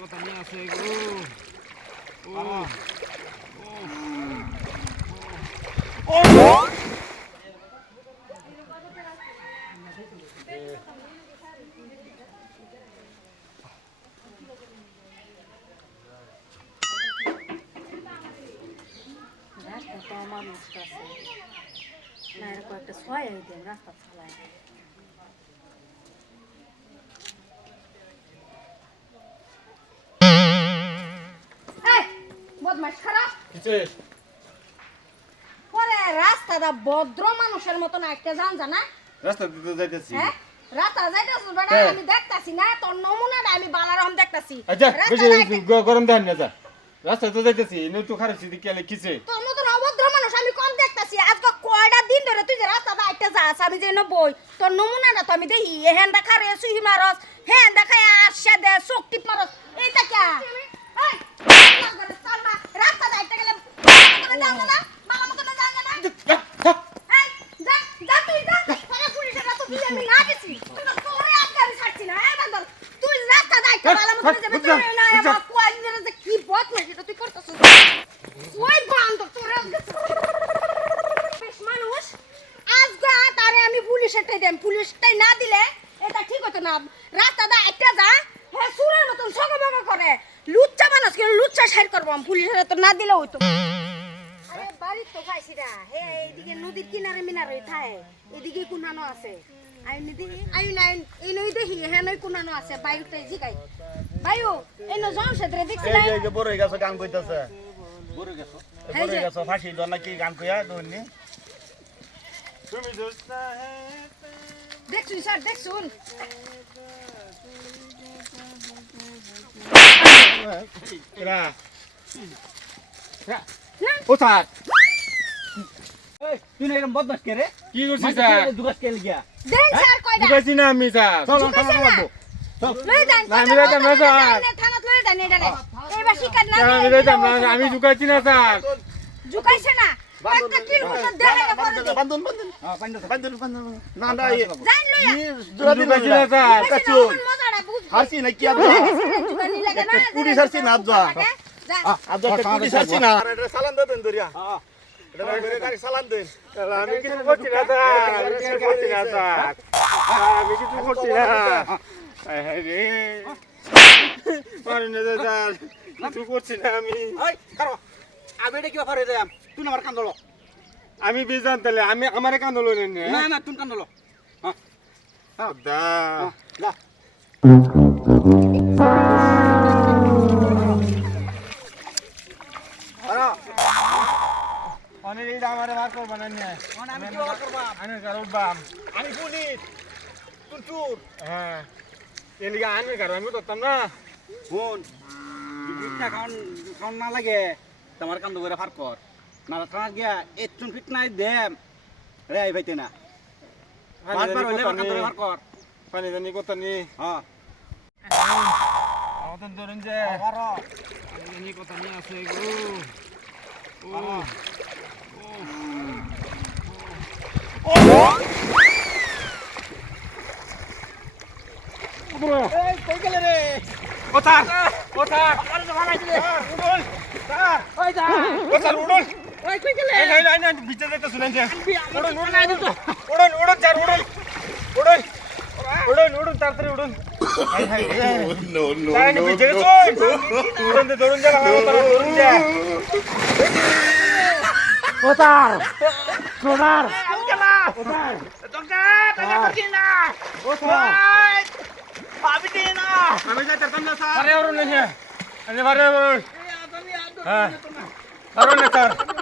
কথা নিয়ে আছে গো ও। রাস্তা তো মানুষ আছে। না এরকম একটা ছয় রাস্তা চালায়। বদমাস খারাপ। পরে রাস্তাটা ভদ্র মানুষের মতন একটা যান জানা? রাস্তা দিতে যাইতেছি। হ্যাঁ? রাস্তা যাইতেছ বেটা হ্যাঁ। আমি দেখতাছি না তোর নমুনাটা আমি বালারম দেখতাছি। গরম দেন না যা। রাস্তা তো যাইতেছি নে তো খারাপ সিদি কেলে কিছে তোর মতন অভদ্র মানুষ আমি কম দেখতাছি। আজকে কয়টা দিন ধরে তুই যে রাস্তাটা একটা যাস আমি যে বই তোর নমুনাটা তো আমি দেখি হ্যান দেখা রে সুহি মারস হ্যাঁ দেখায় আসছে দে চোখ টিপ মারস এইটা কে? পুলিশটাই না দিলে এটা ঠিক হতো না। একটা যা, হ্যাঁ, সুরের মতন সগবগ করে। লুচ্চা মানুষ কিন্তু লুচ্চা সাইড করব। পুলিশের তো না দিলে হইতো। আরে বাড়ির তো পাইছি না হে এইদিকে নদীর কিনারে মিনারে থায়। এদিকে কুনানো আছে। আইন দেখি আইন আইন এই নই দেখি হ্যাঁ নই কুনানো আছে বাইরতে জিগাই। বাইও এই ন জন সেদ্রে দেখছি না এই যে বড়ই গাছে গান কইতাছে। বড় গেছো এই এই বড়ই যে- গাছে ফাঁসি দর নাকি গান কইয়া দৌড়নি। তুমি দোস্তা দেখছুন স্যার দেখছুন। এরা না ও স্যার। তুই না এরকম বদমাস কে রে? কি করছিস স্যার? দুগাস কে লিগা দেন স্যার কয়টা বুঝাইছি না আমি স্যার। চল না? আমি যাইতাম স্যার। থানাত লই যান এটারে এইবার শিকার না আমি যাইতাম না, আমি না স্যার। না। হ্যাঁ বান্ধন বান্ধন বান্ধন না হারছি কি না দেন দরিয়া। দেন? আমি কিছু করছি না আমি কিছু করছি না আমি কিছু করছি না। হায় হায় রে। পারি না যে স্যার। কিছু করছি না আমি। আমি এটা কিবা ফারে দেম তুই আমার কান্দল। আমি বিজান তাহলে আমি আমার কান্দল নেন না? না তুই কান্দল। দা। আমি কারও বাম। আমি পুলিশ তুই চুর হ্যাঁ এলিগা আমি কারও আমি করতাম না। শুন ফিটনা খাওয়ান খাওয়ান না লাগে তোমার কান্দ করে ফার কর। না থানা গিয়া এতুন ফিটনাই দেম। রে আই ভাইতে না। বারবার হইলে কান্দ করে ফার কর। পানি জানি কত নি। হ্যাঁ। আমাদের ধরুন যে। পারো জানি কত নি আছে গো ও। এই কই গেলে রে ও স্যার ও স্যার আরে তো ভাগাই দিলে উড়ল স্যার ওই যা ও স্যার উড়ল ওই কই গেলে এই নাই নাই নাই বিচে যাইতে শুনেন যে উড়ন উড়ন আই দিত উড়ন উড়ন স্যার উড়ন উড়ন উড়ন উড়ন তাড়াতাড়ি উড়ন high high no no no বিচে গেছো উড়ন দে দৌড়ুন যা লাগা তারা দৌড়ুন যা ওতার সোনার আঙ্কেলা তোমরা টাকা করছি না ও স্যার আমি দিই না আমি যাইতাম না স্যার আরে উড়ন না আরে